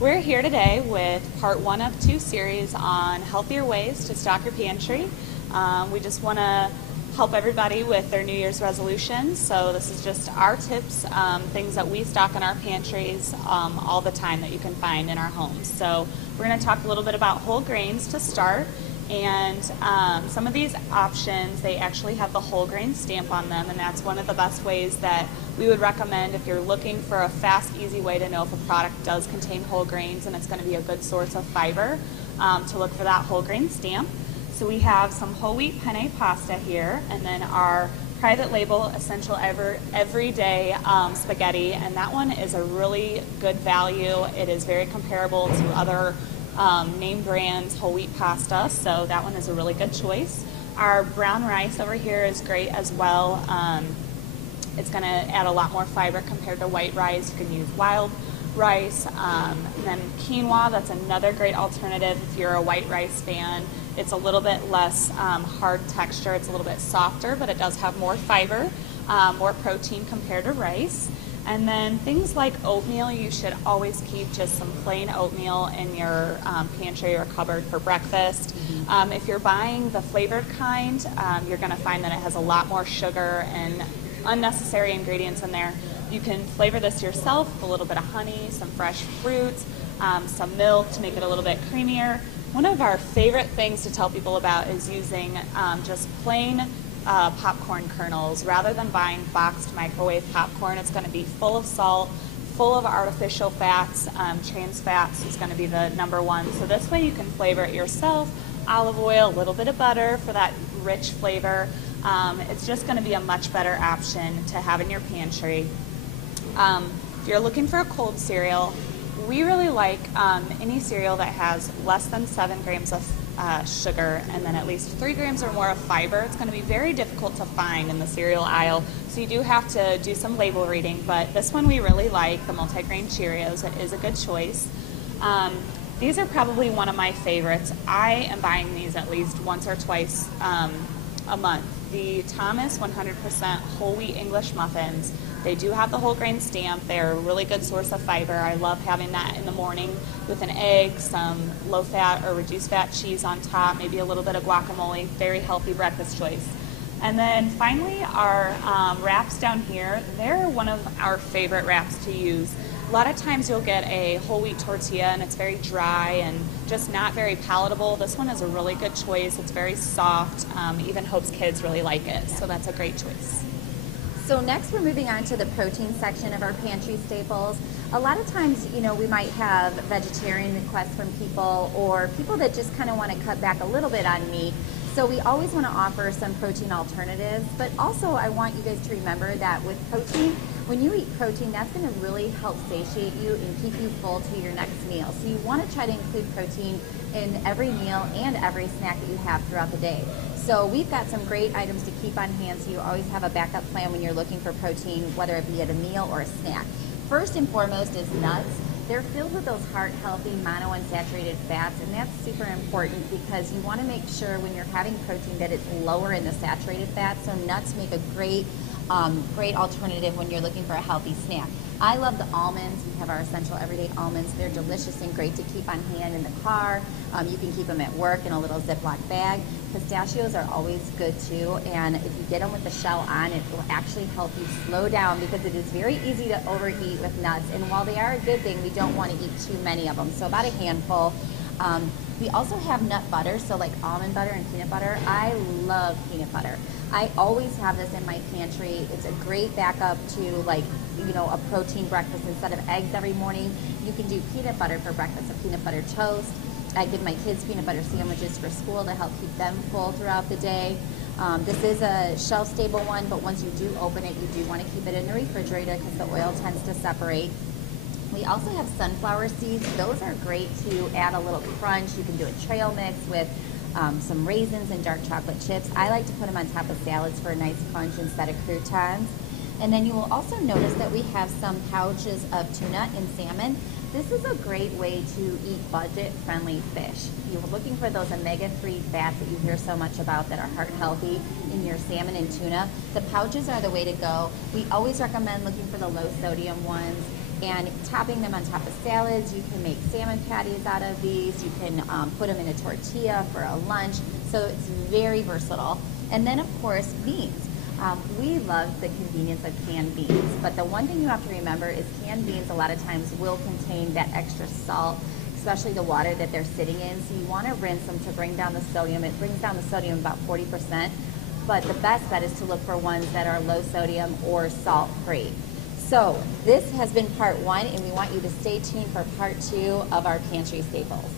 We're here today with part one of two series on healthier ways to stock your pantry. We just want to help everybody with their New Year's resolutions. So this is just our tips, things that we stock in our pantries all the time that you can find in our homes. So we're going to talk a little bit about whole grains to start. And some of these options, they actually have the whole grain stamp on them, and that's one of the best ways that we would recommend if you're looking for a fast, easy way to know if a product does contain whole grains and it's going to be a good source of fiber, to look for that whole grain stamp. So we have some whole wheat penne pasta here, and then our private label essential everyday spaghetti, and that one is a really good value. It is very comparable to other name brands whole wheat pasta, so that one is a really good choice. Our brown rice over here is great as well. It's going to add a lot more fiber compared to white rice. You can use wild rice. And then quinoa, that's another great alternative if you're a white rice fan. It's a little bit less hard texture. It's a little bit softer, but it does have more fiber, more protein compared to rice. And then things like oatmeal, you should always keep just some plain oatmeal in your pantry or cupboard for breakfast. If you're buying the flavored kind, you're going to find that it has a lot more sugar and unnecessary ingredients in there. You can flavor this yourself with a little bit of honey, some fresh fruits, some milk to make it a little bit creamier. One of our favorite things to tell people about is using just plain popcorn kernels. Rather than buying boxed microwave popcorn, it's going to be full of salt, full of artificial fats. Trans fats is going to be the number one. So this way you can flavor it yourself. Olive oil, a little bit of butter for that rich flavor. It's just going to be a much better option to have in your pantry. If you're looking for a cold cereal, we really like any cereal that has less than 7 grams of sugar and then at least 3 grams or more of fiber. It's going to be very difficult to find in the cereal aisle, so you do have to do some label reading, but this one we really like, the multigrain Cheerios. It is a good choice. These are probably one of my favorites. I am buying these at least once or twice a month. The Thomas 100% whole wheat English muffins. They do have the whole grain stamp. They're a really good source of fiber. I love having that in the morning with an egg, some low fat or reduced fat cheese on top, maybe a little bit of guacamole. Very healthy breakfast choice. And then finally our wraps down here. They're one of our favorite wraps to use. A lot of times you'll get a whole wheat tortilla and it's very dry and just not very palatable. This one is a really good choice. It's very soft. Even Hope's kids really like it, so that's a great choice. So next we're moving on to the protein section of our pantry staples. A lot of times, you know, we might have vegetarian requests from people or people that just kind of want to cut back a little bit on meat. So we always want to offer some protein alternatives, but also I want you guys to remember that with protein, when you eat protein, that's going to really help satiate you and keep you full to your next meal. So you want to try to include protein in every meal and every snack that you have throughout the day. So we've got some great items to keep on hand so you always have a backup plan when you're looking for protein, whether it be at a meal or a snack. First and foremost is nuts. They're filled with those heart-healthy monounsaturated fats, and that's super important because you want to make sure when you're having protein that it's lower in the saturated fat. So nuts make a great alternative when you're looking for a healthy snack. I love the almonds. We have our essential everyday almonds. They're delicious and great to keep on hand in the car. You can keep them at work in a little Ziploc bag. Pistachios are always good too, and if you get them with the shell on, it will actually help you slow down because it is very easy to overeat with nuts, and while they are a good thing, we don't want to eat too many of them, so about a handful. We also have nut butter, so like almond butter and peanut butter. I love peanut butter. I always have this in my pantry. It's a great backup to, like, you know, a protein breakfast. Instead of eggs every morning, you can do peanut butter for breakfast, a peanut butter toast. I give my kids peanut butter sandwiches for school to help keep them full throughout the day. This is a shelf-stable one, but once you do open it, you do want to keep it in the refrigerator because the oil tends to separate. We also have sunflower seeds. Those are great to add a little crunch. You can do a trail mix with some raisins and dark chocolate chips. I like to put them on top of salads for a nice crunch instead of croutons. And then you will also notice that we have some pouches of tuna and salmon. This is a great way to eat budget-friendly fish. You're looking for those omega-3 fats that you hear so much about that are heart healthy in your salmon and tuna. The pouches are the way to go. We always recommend looking for the low sodium ones. and topping them on top of salads. You can make salmon patties out of these. You can put them in a tortilla for a lunch. So it's very versatile. And then, of course, beans. We love the convenience of canned beans, but the one thing you have to remember is canned beans a lot of times will contain that extra salt, especially the water that they're sitting in. So you want to rinse them to bring down the sodium. It brings down the sodium about 40%, but the best bet is to look for ones that are low sodium or salt free. So this has been part one, and we want you to stay tuned for part two of our pantry staples.